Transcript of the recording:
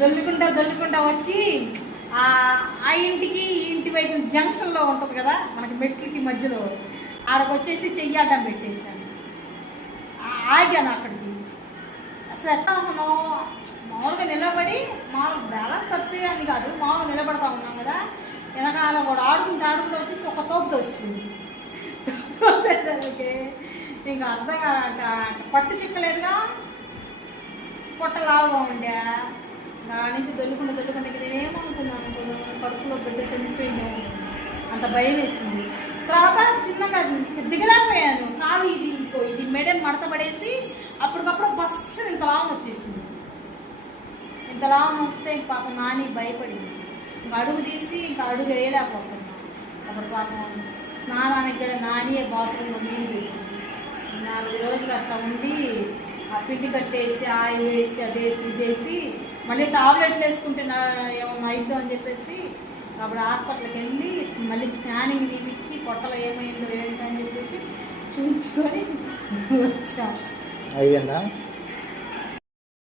దొల్లుకుంటా వచ్చి ఆ ఇంటికి ఈ ఇంటి వైపు జంక్షన్లో ఉంటుంది కదా మనకి మెట్లకి మధ్యలో, ఆడకు వచ్చేసి చెయ్యి అడ్డం పెట్టేశాను. ఆగాను అక్కడికి. అసలు ఎట్లా ఉన్నాను, మామూలుగా నిలబడి మామూలు బ్యాలెన్స్ తప్పియాలని కాదు, మామూలుగా నిలబడతా ఉన్నాం కదా, వెనకాల కూడా ఆడుకుంటూ వచ్చేసి ఒక తోపు వచ్చింది. తోసేసరికి ఇంకా అర్థం పట్టు చిక్కలేదుగా, పొట్ట లావుగా ఉండే. దాని నుంచి దొల్లుకుంటే నేనేమనుకున్నాను, కడుపులో బిడ్డ చనిపోయింది, అంత భయం వేసింది. తర్వాత చిన్నగా దిగలేకపోయాను, కాలు ఇది మెడని మడత పడేసి అప్పటికప్పుడు బస్సు ఇంత లాభం వచ్చేసింది. ఇంత లాభం వస్తే పాప నాని భయపడింది, ఇంకా అడుగు తీసి ఇంకా అడుగు వేయలేకపోతున్నాను. అప్పుడు పాపం స్నానానికి కూడా నానియే బాత్రూంలో నీళ్ళు పెట్టి 4 రోజులు అట్లా ఉండి ఆ పిండి కట్టేసి ఆయిల్ వేసి అదేసి ఇదేసి మళ్ళీ టాబ్లెట్లు వేసుకుంటే ఏమన్నా అయిద్దాం అని చెప్పేసి అప్పుడు హాస్పిటల్కి వెళ్ళి మళ్ళీ స్కానింగ్ తీపిచ్చి పొట్టలో ఏమైందో ఏంటో అని చెప్పేసి చూపించుకొని వచ్చా. అయిపోయిందా?